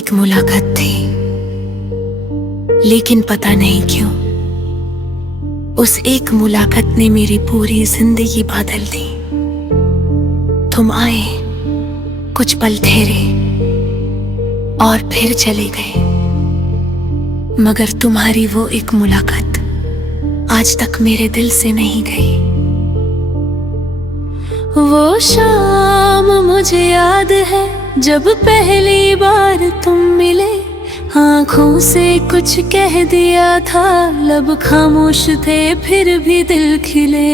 एक मुलाकात थी, लेकिन पता नहीं क्यों उस एक मुलाकात ने मेरी पूरी जिंदगी बदल दी। तुम आए, कुछ पल ठहरे और फिर चले गए, मगर तुम्हारी वो एक मुलाकात आज तक मेरे दिल से नहीं गई। वो शाम मुझे याद है जब पहली बार तुम मिले, आंखों से कुछ कह दिया था, लब खामोश थे फिर भी दिल खिले।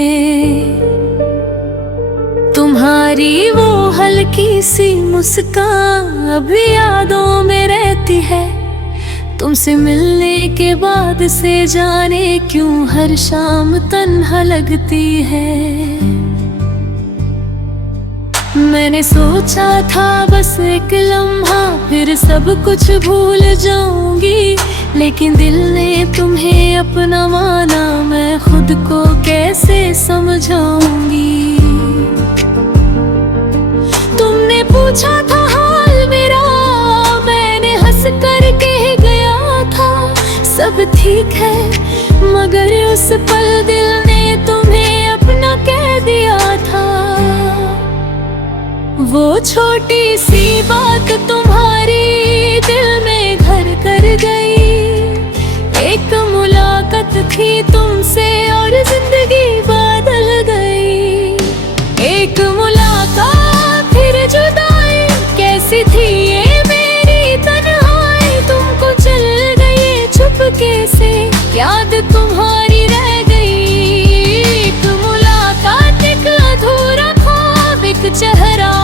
तुम्हारी वो हल्की सी मुस्कान अभी यादों में रहती है, तुमसे मिलने के बाद से जाने क्यों हर शाम तन्हा लगती है। मैंने सोचा था बस एक लम्हा फिर सब कुछ भूल जाऊंगी, लेकिन दिल ने तुम्हें अपना माना, मैं खुद को कैसे समझाऊंगी। तुमने पूछा था हाल मेरा, मैंने हंस कर कह गया था सब ठीक है, मगर उस पल दिल ने तुम्हें अपना कह दिया था। वो छोटी सी बात तुम्हारी दिल में घर कर गई, एक मुलाकात थी तुमसे और जिंदगी बदल गई। एक मुलाकात फिर जुदाई, कैसी थी ये मेरी तन्हाई, तुमको चल गई चुपके से, याद तुम्हारी रह गई। एक मुलाकात, एक अधूरा ख्वाब, एक चेहरा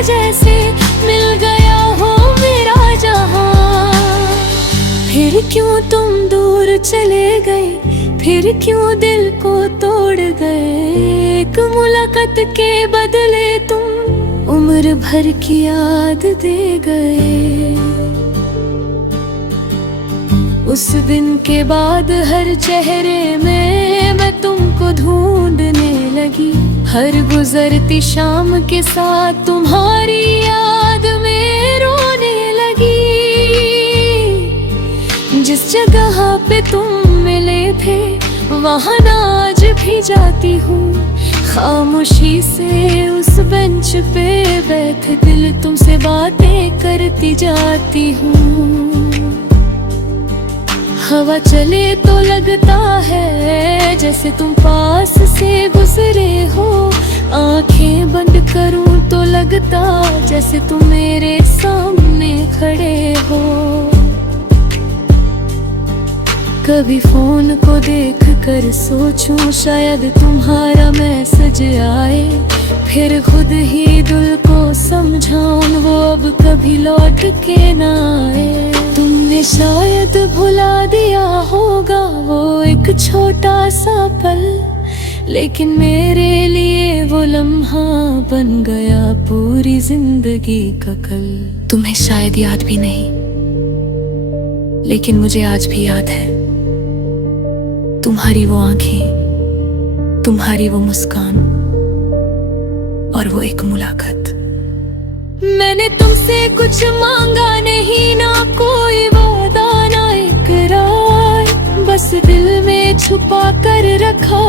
जैसे मिल गया हो मेरा जहां। फिर क्यों तुम दूर चले गए, फिर क्यों दिल को तोड़ गए, एक मुलाकात के बदले तुम उम्र भर की याद दे गए। उस दिन के बाद हर चेहरे में मैं तुमको ढूंढने लगी, हर गुजरती शाम के साथ तुम्हारी याद में रोने लगी। जिस जगह पे तुम मिले थे वहां आज भी जाती हूँ, खामोशी से उस बेंच पे बैठे दिल तुमसे बातें करती जाती हूँ। हवा चले तो लगता है जैसे तुम पास से गुजरे हो, आंखें बंद करूं तो लगता जैसे तुम मेरे सामने खड़े हो। कभी फोन को देख कर सोचूं शायद तुम्हारा मैसेज आए, फिर खुद ही दिल को समझाऊं वो अब कभी लौट के ना आए। तुमने शायद भुला दिया होगा वो एक छोटा सा पल, लेकिन मेरे लिए वो लम्हा बन गया पूरी जिंदगी का कल। तुम्हें शायद याद भी नहीं, लेकिन मुझे आज भी याद है तुम्हारी वो आंखें, तुम्हारी वो मुस्कान और वो एक मुलाकात। मैंने तुमसे कुछ मांगा नहीं, ना कोई वादा ना इकरार, बस दिल में छुपा कर रखा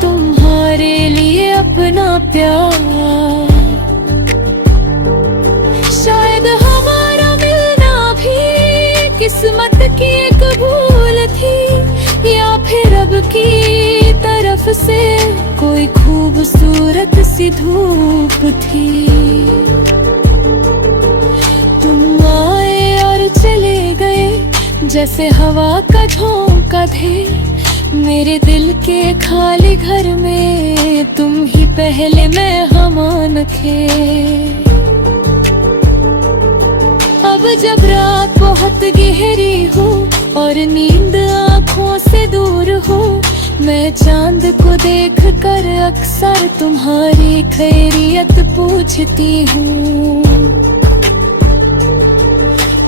तुम्हारे लिए अपना प्यार। शायद हमारा मिलना भी किस्मत की एक भूल थी, या फिर अब की तरफ से कोई खूबसूरत सी धूप थी। तुम आए और चले गए जैसे हवा का झोंका थे, मेरे दिल के खाली घर में तुम ही पहले मेहमान थे। अब जब रात बहुत गहरी हो और नींद आँखों से दूर हो, मैं चांद को देख कर अक्सर तुम्हारी खैरियत पूछती हूँ।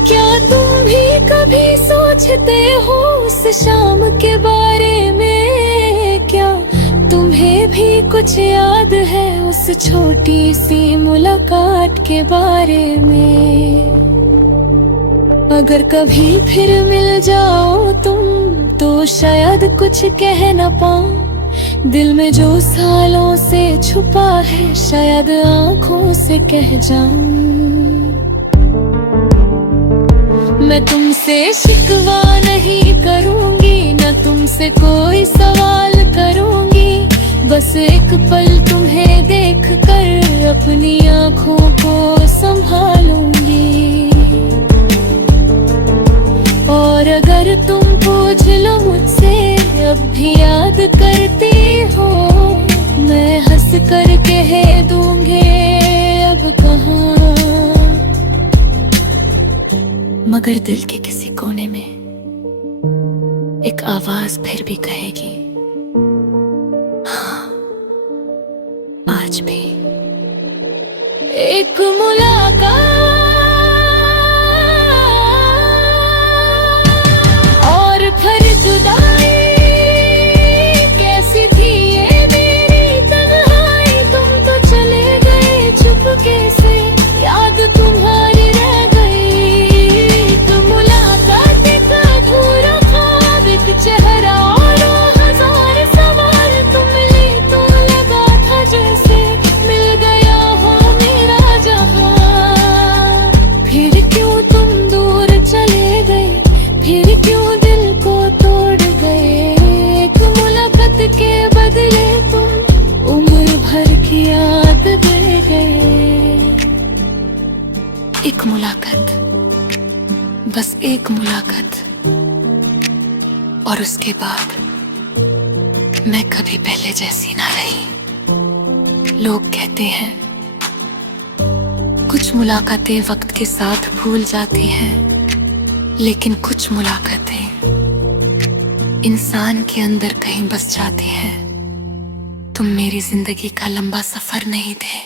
क्या तुम भी कभी सोचते हो उस शाम के बारे में, क्या तुम्हें तुझे भी कुछ याद है उस छोटी सी मुलाकात के बारे में? अगर कभी फिर मिल जाओ तुम तो शायद कुछ कह न पाऊं। दिल में जो सालों से छुपा है शायद आंखों से कह जाऊं। मैं तुमसे शिकवा नहीं करूंगी, न तुमसे कोई सवाल करूंगी। बस एक पल तुम्हें देख कर अपनी आंखों को संभालूंगी। और अगर तुम पूछ लो मुझसे अब भी याद करती हो, मैं हंस कर कह दूंगी अब कहाँ। मगर दिल के किसी कोने में एक आवाज फिर भी कहेगी, हाँ आज भी। एक मुलाकात और फिर जुदाई, कैसी थी ये मेरी तन्हाई। तुम तो चले गए चुपके से, याद तुम्हारी रह गई। एक मुलाकात का अधूरा ख्वाब, एक चेहरा और हजार सवाल। तुम मिले तो लगा था जैसे मिल गया हो मेरा जहां। फिर क्यों तुम दूर चले गए, फिर क्यों दिल को तोड़ गए। एक मुलाकात के बदले तुम उम्र भर की याद दे गए। एक मुलाकात, बस एक मुलाकात, और उसके बाद मैं कभी पहले जैसी ना रही। लोग कहते हैं कुछ मुलाकातें वक्त के साथ भूल जाती हैं, लेकिन कुछ मुलाकातें इंसान के अंदर कहीं बस जाती हैं। तुम मेरी जिंदगी का लंबा सफर नहीं थे,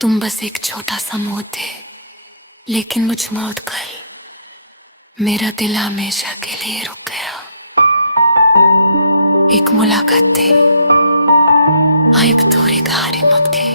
तुम बस एक छोटा सा मौत थे। लेकिन मुझ मौत कर मेरा दिल हमेशा के लिए रुक गया। एक मुलाकात थी, आइब थोड़ी कहानी मत के।